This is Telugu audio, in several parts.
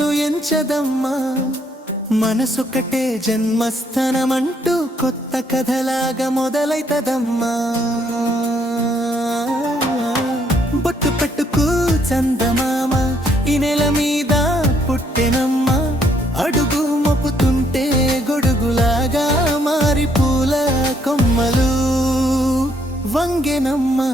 అంతరాలు ఎంచదమ్మా మనసొక్కటే జన్మస్థానమంటూ కొత్త కథలాగా మొదలైతదమ్మా బొట్టు పెట్టుకు చందమామ ఈ నెల మీద పుట్టెనమ్మా అడుగు మోపుతుంటే గొడుగులాగా మారి పూల కొమ్మలు వంగెనమ్మా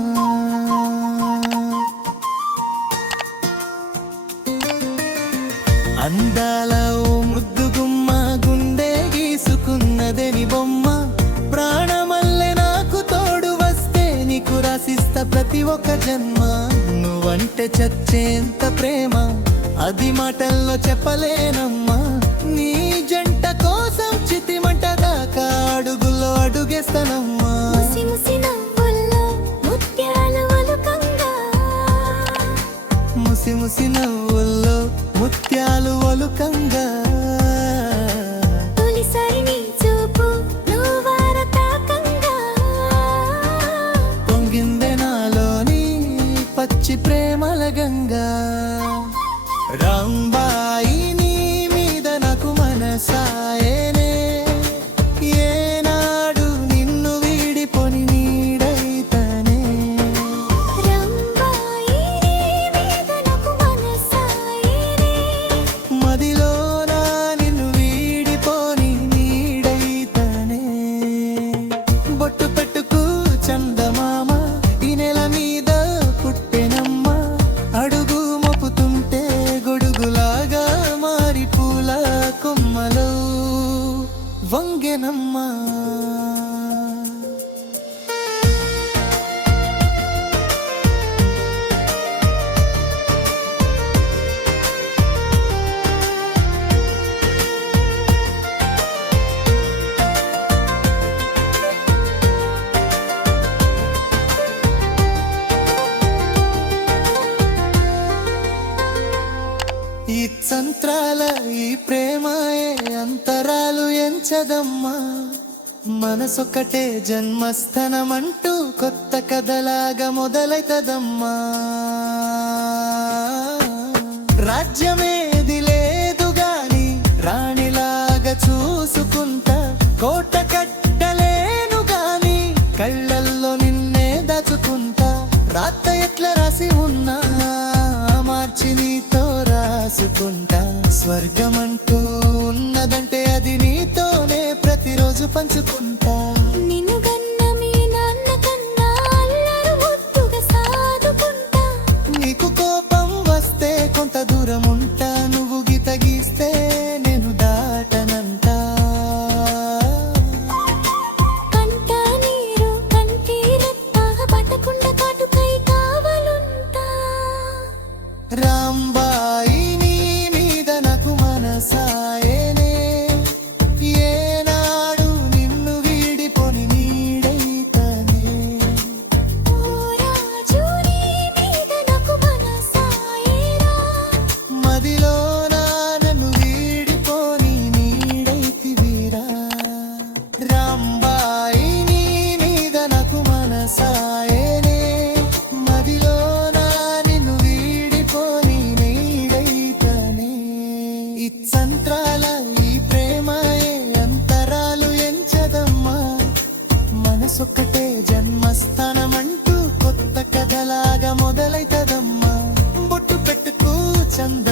అందాల ఓ ముద్దుగుమ్మ గుండె గీసుకున్నదని బొమ్మ ప్రాణమల్లె నాకు తోడు వస్తే నీకు రాసిస్తా ప్రతి ఒక్క జన్మ నువ్వంటే చచ్చేంత ప్రేమ అది మాటల్లో చెప్పలేనమ్మా నీ జంట కోసం చితిమంట దాకా అడుగులో అడుగేస్తానమ్మా ముసి ముసి నవ్వుల్లో ముత్యాలు ఒలుకంగా పొంగిందే నాలోని పచ్చి ప్రేమల గంగా రాంబాయి నీ మీద నాకు మనసాయనే ఏనాడు నిన్ను వీడిపోని నీడైతనే మదిలోనా నిన్ను వీడిపోని నీడైతనే బొట్టు పెట్టుకు చందమామ ఈ నెల మీద పుట్టెనమ్మా అడుగు మోపుతుంటే గొడుగులాగా మారి పూల కొమ్మలు వంగెనమ్మా ఈ సంత్రాల ఈ ప్రేమయే అంతరాలు ఎంచదమ్మా మనసొక్కటే జన్మస్థానమంటూ కొత్త కథలాగా మొదలైతదమ్మా రాజ్యమేది లేదు గాని రాణిలాగా చూసుకుంటా కోట కట్టలేను గాని కళ్ళల్లో నిన్నే దాచుకుంటా రాత ఎట్లా రాసి ఉన్నా మార్చి నీతో రాసుకుంటా స్వర్గమంటూ ఉన్నదంటే అది నీతోనే ప్రతిరోజు పంచుకుంటా నిన్ను గన్న మీ నాన్న కన్నా అల్లరు ముద్దుగా సాదుకుంటా నీకు కోపం వస్తే కొంత దూరం ఉంటా నువ్వు గీత గీస్తే నేను దాటనంటా కంట నీరు కంటి రెప్ప పట్టకుండా కాటుకై కావలుంటా రాంబాయి నీ మీద నాకు మనసాయనే ఏనాడు నిన్ను వీడిపోని నీడైతనే ఓ రాజు నీ మీద నాకు మనసాయేరా మదిలోనా నన్ను వీడిపోని నీడైతివిరా రాంబాయి నీ మీద నాకు మనసాయనే మదిలోనా నిన్ను వీడిపోని నీడైతనే ఈ సంత్రాల ఈ ప్రేమయే అంతరాలు ఎంచదమ్మా మనసొక్కటే జన్మస్థానమంటూ కొత్త కథలాగా మొదలైతదమ్మా బొట్టు పెట్టుకు చంద